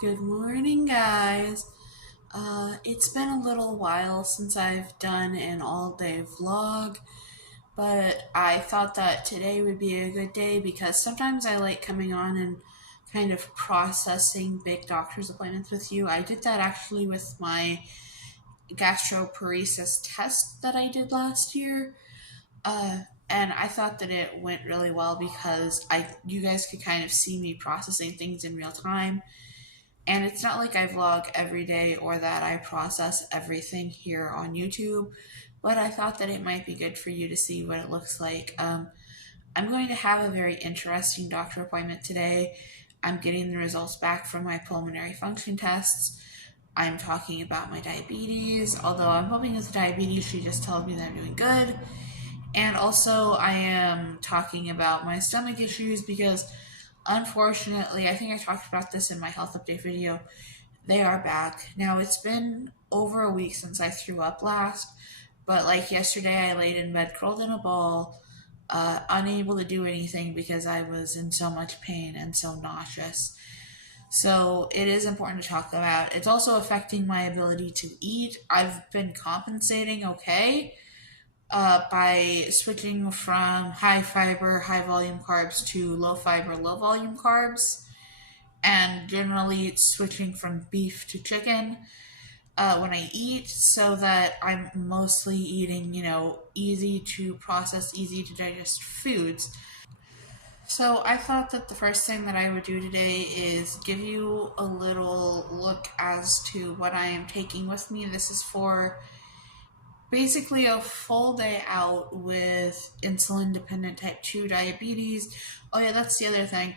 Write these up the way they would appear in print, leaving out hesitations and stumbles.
Good morning, guys. It's been a little while since I've done an all day vlog, but I thought that today would be a good day because sometimes I like coming on and kind of processing big doctor's appointments with you. I did that actually with my gastroparesis test that I did last year. Uh, and I thought that it went really well because you guys could kind of see me processing things in real time. And it's not like I vlog every day or that I process everything here on YouTube, but I thought that it might be good for you to see what it looks like. I'm going to have a very interesting doctor appointment today. I'm getting the results back from my pulmonary function tests. I'm talking about my diabetes, although I'm hoping with the diabetes she just tells me that I'm doing good. And also, I am talking about my stomach issues because unfortunately, I think I talked about this in my health update video. They are back. Now, it's been over a week since I threw up last, but like yesterday, I laid in bed curled in a ball, unable to do anything because I was in so much pain and so nauseous. So, it is important to talk about. It's also affecting my ability to eat. I've been compensating okay by switching from high fiber, high volume carbs to low fiber, low volume carbs, and generally switching from beef to chicken when I eat so that I'm mostly eating, easy to process, easy to digest foods. So I thought that the first thing that I would do today is give you a little look as to what I am taking with me. This is for basically a full day out with insulin dependent type 2 diabetes. Oh, yeah, that's the other thing.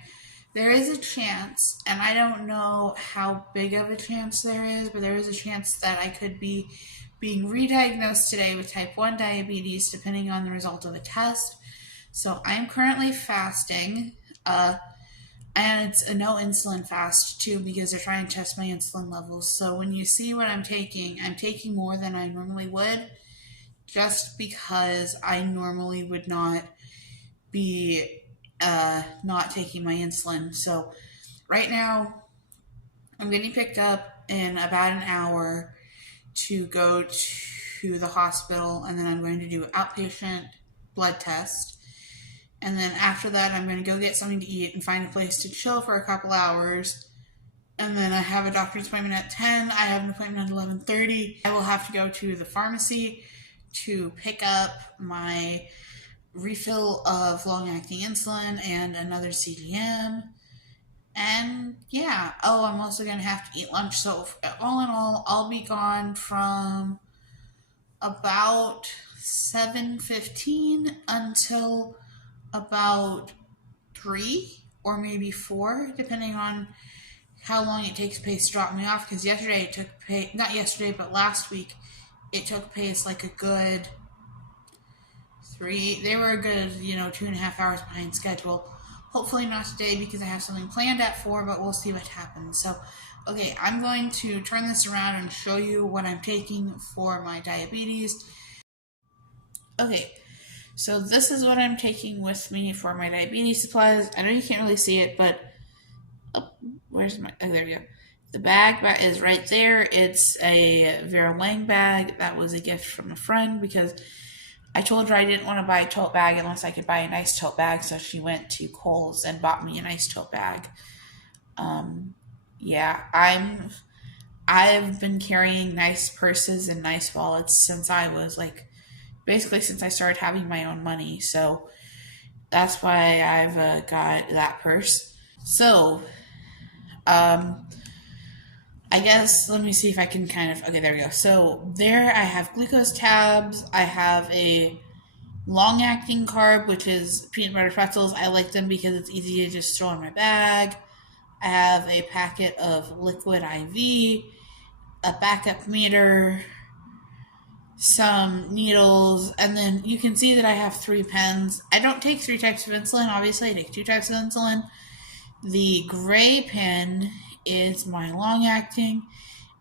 There is a chance, and I don't know how big of a chance there is, but there is a chance that I could be being re-diagnosed today with type 1 diabetes depending on the result of a test. So I'm currently fasting, and it's a no insulin fast too because they're trying to test my insulin levels. So when you see what I'm taking more than I normally would just because I normally would not be not taking my insulin. So right now, I'm getting picked up in about an hour to go to the hospital, and then I'm going to do an outpatient blood test. And then after that, I'm going to go get something to eat and find a place to chill for a couple hours. And then I have a doctor's appointment at 10. I have an appointment at 11:30. I will have to go to the pharmacy to pick up my refill of long-acting insulin and another CGM. And yeah, oh, I'm also gonna have to eat lunch. So all in all, I'll be gone from about 7:15 until about 3 or maybe 4, depending on how long it takes Pace to drop me off. Because yesterday it took Pace, not yesterday, but last week, it took Pace like a good three. They were a good, 2.5 hours behind schedule. Hopefully not today because I have something planned at 4, but we'll see what happens. So, okay, I'm going to turn this around and show you what I'm taking for my diabetes. Okay, so this is what I'm taking with me for my diabetes supplies. I know you can't really see it, but where's my? Oh, there we go. The bag is right there. It's a Vera Wang bag. That was a gift from a friend because I told her I didn't want to buy a tote bag unless I could buy a nice tote bag, so she went to Kohl's and bought me a nice tote bag. Yeah, I've been carrying nice purses and nice wallets since I was like basically since I started having my own money. So that's why I've got that purse. So, um, I guess let me see if I can kind of okay. There we go. So there, I have glucose tabs. I have a long acting carb, which is peanut butter pretzels. I like them because it's easy to just throw in my bag. I have a packet of liquid IV, a backup meter, some needles, and then you can see that I have 3 pens. I don't take 3 types of insulin, obviously, I take 2 types of insulin. The gray pen is my long acting,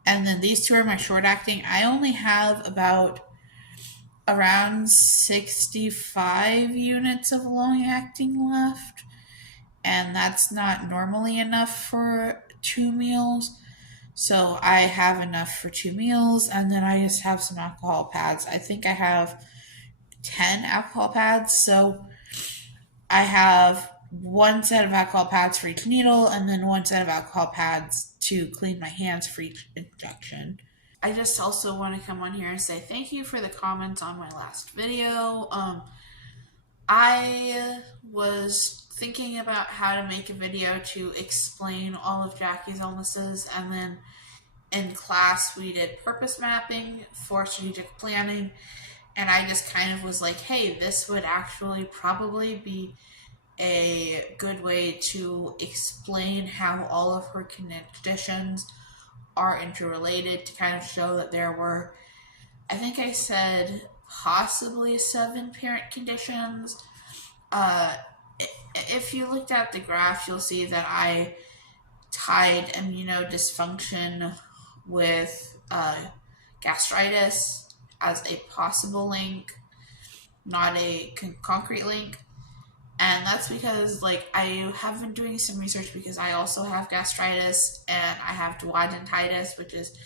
and then these 2 are my short acting. I only have about around 65 units of long acting left, and that's not normally enough for 2 meals. So I have enough for 2 meals, and then I just have some alcohol pads. I think I have 10 alcohol pads. So I have one set of alcohol pads for each needle, and then one set of alcohol pads to clean my hands for each injection. I just also want to come on here and say thank you for the comments on my last video. I was thinking about how to make a video to explain all of Jackie's illnesses, and then in class we did purpose mapping for strategic planning, and I just kind of was like, hey, this would actually probably be a good way to explain how all of her conditions are interrelated, to kind of show that there were, I think I said possibly 7 parent conditions. If you looked at the graph, you'll see that I tied immunodysfunction with gastritis as a possible link, not a concrete link. And that's because, like, I have been doing some research because I also have gastritis and I have duodentitis, which is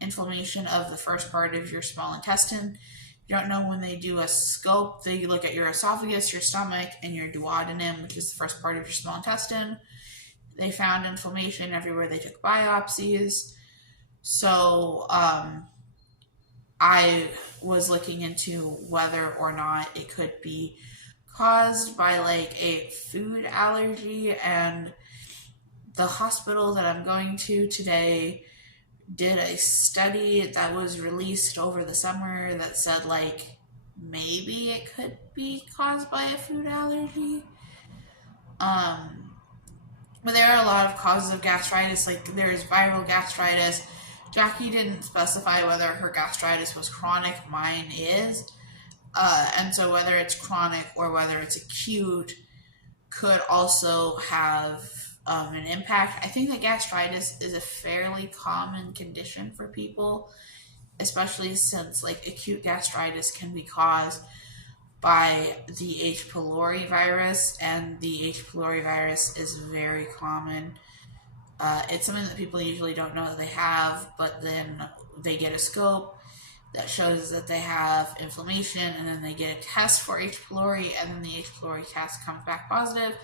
inflammation of the first part of your small intestine. You don't know, when they do a scope, they look at your esophagus, your stomach, and your duodenum, which is the first part of your small intestine. They found inflammation everywhere they took biopsies. So I was looking into whether or not it could be caused by like a food allergy, and the hospital that I'm going to today did a study that was released over the summer that said like maybe it could be caused by a food allergy. But there are a lot of causes of gastritis. Like, there's viral gastritis. Jackie didn't specify whether her gastritis was chronic. Mine is. And so whether it's chronic or whether it's acute could also have an impact. I think that gastritis is a fairly common condition for people, especially since like acute gastritis can be caused by the H. pylori virus, and the H. pylori virus is very common. It's something that people usually don't know that they have, but then they get a scope that shows that they have inflammation, and then they get a test for H. pylori, and then the H. pylori test comes back positive,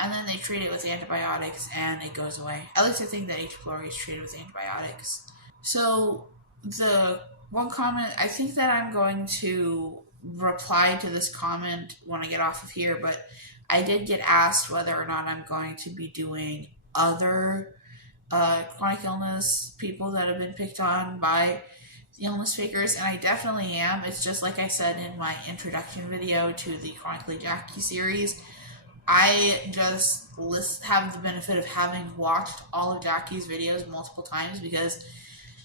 and then they treat it with antibiotics, and it goes away. At least I think that H. pylori is treated with antibiotics. So the one comment, I think that I'm going to reply to this comment when I get off of here, but I did get asked whether or not I'm going to be doing other chronic illness people that have been picked on by the illness fakers, and I definitely am. It's just like I said in my introduction video to the Chronically Jackie series, I just have the benefit of having watched all of Jackie's videos multiple times because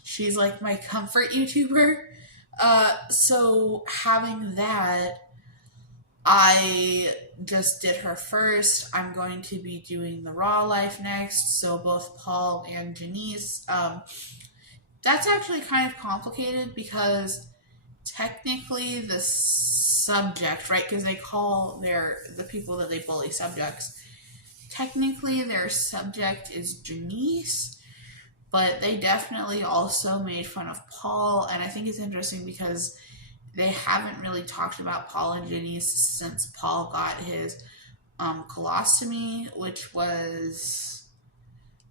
she's like my comfort YouTuber. So having that, I just did her first. I'm going to be doing the Raw Life next, so both Paul and Janice. That's actually kind of complicated because technically the subject, right, because they call the people that they bully subjects, technically their subject is Janice, but they definitely also made fun of Paul, and I think it's interesting because they haven't really talked about Paul and Janice since Paul got his colostomy, which was,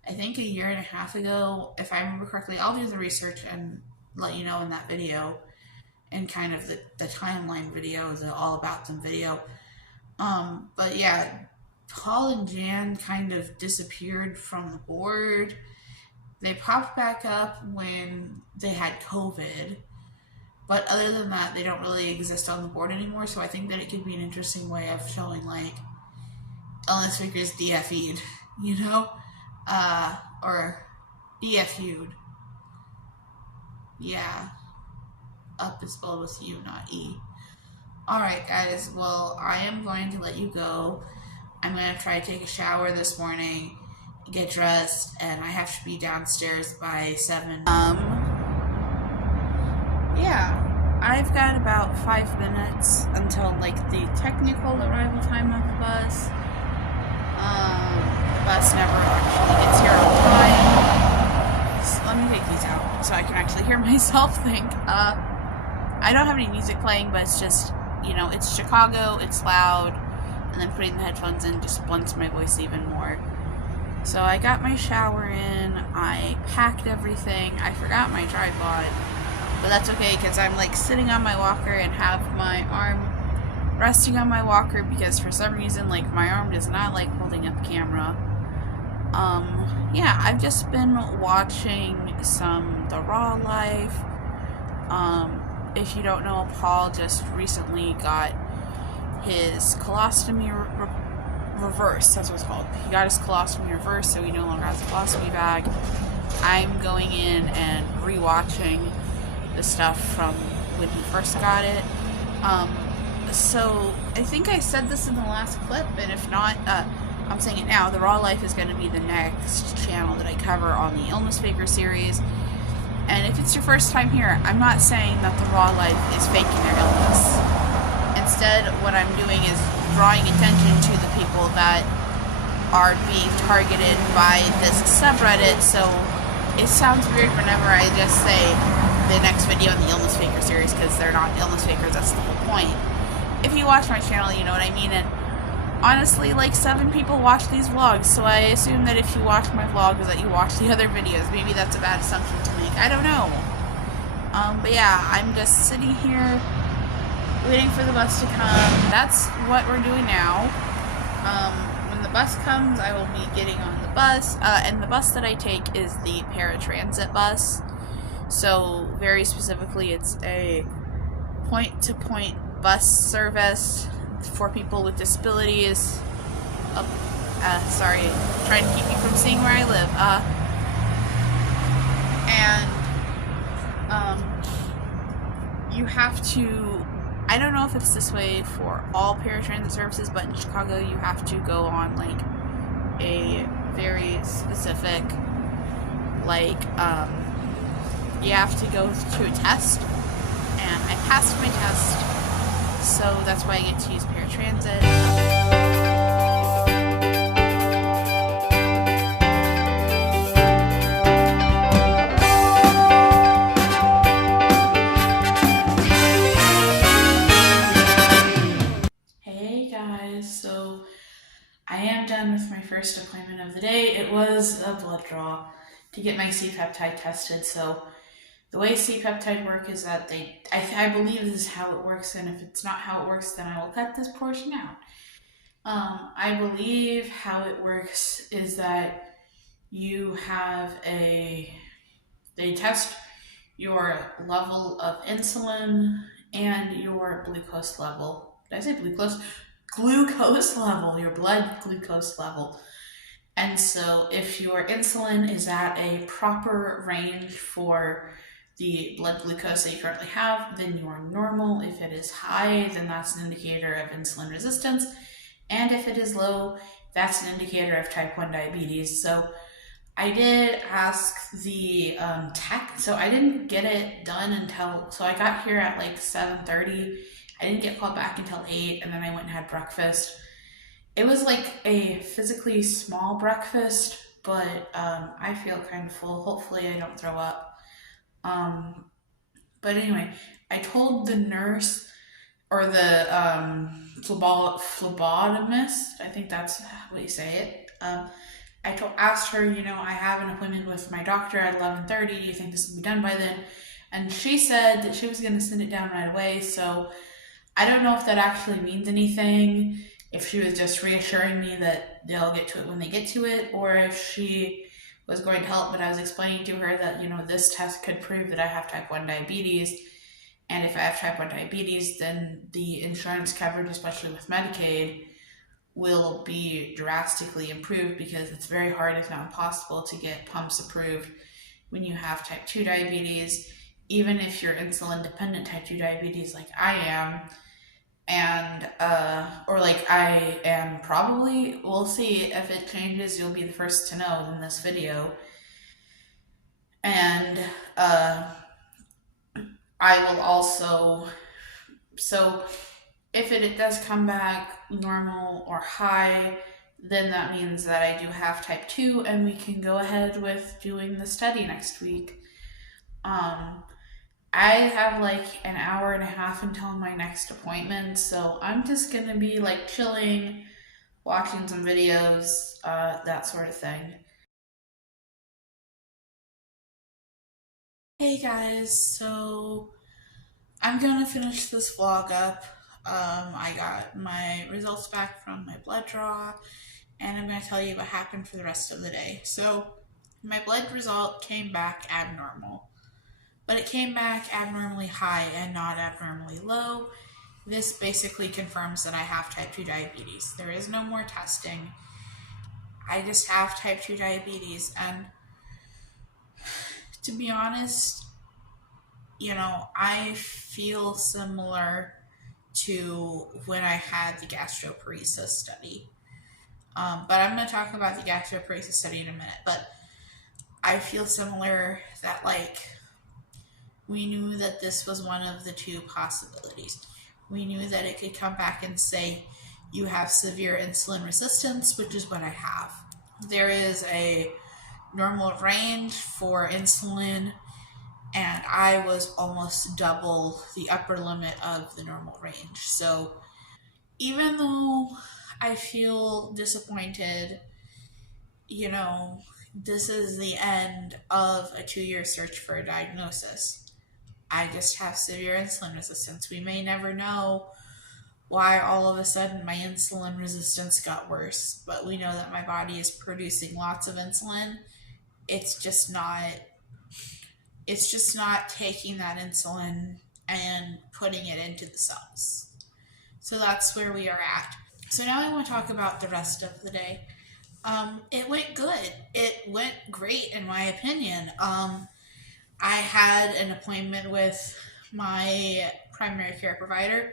I think, 1.5 years ago, if I remember correctly. I'll do the research and let you know in that video, and kind of the timeline video, the all about them video. But yeah, Paul and Jan kind of disappeared from the board. They popped back up when they had COVID, but other than that, they don't really exist on the board anymore. So I think that it could be an interesting way of showing like illness fakers DFE'd, you know, or EFU'd. Yeah, up is spelled with U, not E. Alright guys, well, I am going to let you go. I'm going to try to take a shower this morning, get dressed, and I have to be downstairs by 7. Yeah, I've got about 5 minutes until like the technical arrival time of the bus. bus never actually gets here on time. So let me take these out so I can actually hear myself think. I don't have any music playing, but it's just, you know, it's Chicago, it's loud, and then putting the headphones in just blunts my voice even more. So I got my shower in, I packed everything, I forgot my tripod, but that's okay because I'm like sitting on my walker and have my arm resting on my walker because for some reason like my arm does not like holding up the camera. Yeah, I've just been watching some The Raw Life. If you don't know, Paul just recently got his colostomy reversed. That's what it's called. He got his colostomy reversed, so he no longer has a colostomy bag. I'm going in and rewatching the stuff from when he first got it. So I think I said this in the last clip, and if not, I'm saying it now. The Raw Life is going to be the next channel that I cover on the Illness Faker series. And if it's your first time here, I'm not saying that the Raw Life is faking their illness. Instead, what I'm doing is drawing attention to the people that are being targeted by this subreddit. So it sounds weird whenever I just say the next video in the Illness Faker series, because they're not illness fakers, that's the whole point. If you watch my channel, you know what I mean. And honestly, like 7 people watch these vlogs, so I assume that if you watch my vlogs that you watch the other videos. Maybe that's a bad assumption to make, I don't know. But yeah, I'm just sitting here waiting for the bus to come. That's what we're doing now. When the bus comes, I will be getting on the bus, and the bus that I take is the paratransit bus. So very specifically, it's a point-to-point bus service for people with disabilities. Sorry, trying to keep you from seeing where I live. You have to, I don't know if it's this way for all paratransit services, but in Chicago you have to go on like a very specific, like, you have to go to a test, and I passed my test, so that's why I get to use paratransit. So I am done with my first appointment of the day. It was a blood draw to get my C-Peptide tested. So the way C-Peptide work is that I believe this is how it works, and if it's not how it works, then I will cut this portion out. I believe how it works is that they test your level of insulin and your glucose level. Did I say glucose? Glucose level, your blood glucose level. And so if your insulin is at a proper range for the blood glucose that you currently have, then you are normal. If it is high, then that's an indicator of insulin resistance. And if it is low, that's an indicator of type 1 diabetes. So I did ask the tech, so I didn't get it done so I got here at like 7:30. I didn't get called back until 8, and then I went and had breakfast. It was like a physically small breakfast, but I feel kind of full. Hopefully I don't throw up. But anyway, I told the nurse, or the phlebotomist, I think that's what you say it. Asked her, I have an appointment with my doctor at 11:30. Do you think this will be done by then? And she said that she was going to send it down right away, so I don't know if that actually means anything, if she was just reassuring me that they'll get to it when they get to it, or if she was going to help. But I was explaining to her that, this test could prove that I have type 1 diabetes, and if I have type 1 diabetes, then the insurance coverage, especially with Medicaid, will be drastically improved, because it's very hard, if not impossible, to get pumps approved when you have type 2 diabetes, even if you're insulin dependent type 2 diabetes like I am. And or like I am probably. We'll see. If it changes, you'll be the first to know in this video. And I will also, so if it does come back normal or high, then that means that I do have type 2 and we can go ahead with doing the study next week. Um, I have like an hour and a half until my next appointment, so I'm just gonna be like chilling, watching some videos, that sort of thing. Hey guys, so I'm gonna finish this vlog up. I got my results back from my blood draw, and I'm gonna tell you what happened for the rest of the day. So, my blood result came back abnormal, but it came back abnormally high and not abnormally low. This basically confirms that I have type 2 diabetes. There is no more testing. I just have type 2 diabetes, and to be honest, I feel similar to when I had the gastroparesis study. But I'm going to talk about the gastroparesis study in a minute. But I feel similar that, like, we knew that this was one of the two possibilities. We knew that it could come back and say, you have severe insulin resistance, which is what I have. There is a normal range for insulin, and I was almost double the upper limit of the normal range. So even though I feel disappointed, this is the end of a 2-year search for a diagnosis. I just have severe insulin resistance. We may never know why all of a sudden my insulin resistance got worse, but we know that my body is producing lots of insulin. It's just not taking that insulin and putting it into the cells. So that's where we are at. So now I want to talk about the rest of the day. It went good. It went great in my opinion. I had an appointment with my primary care provider,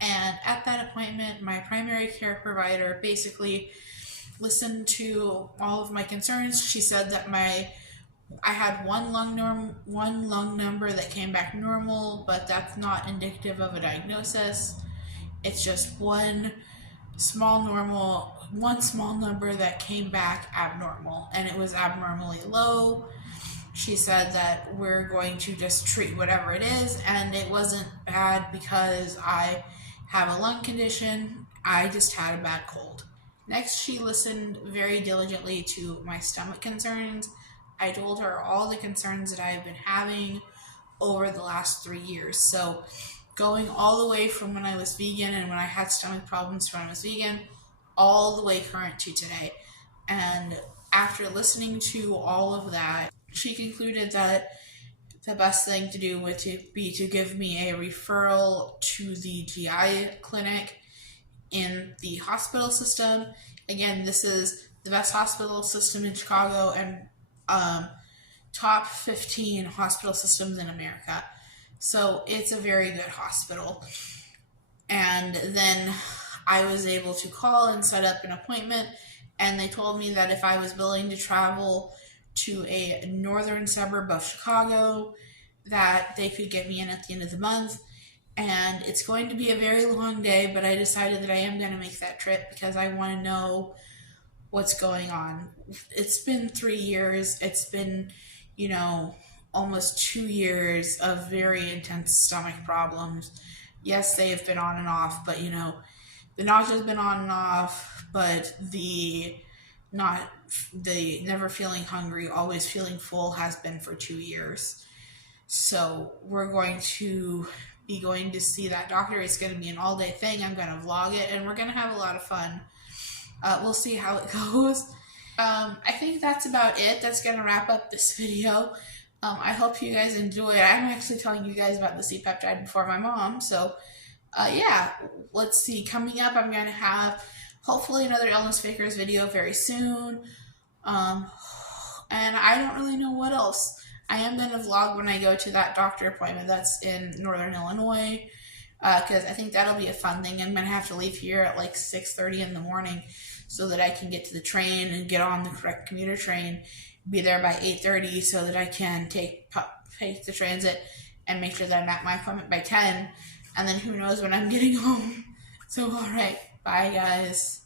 and at that appointment, my primary care provider basically listened to all of my concerns. She said that I had one lung number that came back normal, but that's not indicative of a diagnosis. It's just one small number that came back abnormal, and it was abnormally low. She said that we're going to just treat whatever it is, and it wasn't bad because I have a lung condition. I just had a bad cold. Next, she listened very diligently to my stomach concerns. I told her all the concerns that I've been having over the last 3 years. So, going all the way from when I was vegan and when I had stomach problems when I was vegan, all the way current to today. And after listening to all of that, she concluded that the best thing to do would be to give me a referral to the GI clinic in the hospital system. Again, this is the best hospital system in Chicago and top 15 hospital systems in America. So it's a very good hospital. And then I was able to call and set up an appointment, and they told me that if I was willing to travel to a northern suburb of Chicago, that they could get me in at the end of the month. And it's going to be a very long day, but I decided that I am going to make that trip because I want to know what's going on. It's been 3 years. It's been, almost 2 years of very intense stomach problems. Yes, they have been on and off, but the nausea has been on and off, but the never feeling hungry, always feeling full has been for 2 years. So we're going to be going to see that doctor. It's going to be an all-day thing. I'm going to vlog it, and we're going to have a lot of fun. We'll see how it goes. I think that's about it. That's going to wrap up this video. I hope you guys enjoy it. I'm actually telling you guys about the C-Peptide before my mom. So, yeah, let's see. Coming up, I'm going to have hopefully another Illness Fakers video very soon. And I don't really know what else. I am going to vlog when I go to that doctor appointment that's in Northern Illinois, because I think that'll be a fun thing. I'm going to have to leave here at like 6:30 in the morning so that I can get to the train and get on the correct commuter train, be there by 8:30 so that I can take the transit and make sure that I'm at my appointment by 10, and then who knows when I'm getting home. So, all right. Bye, guys.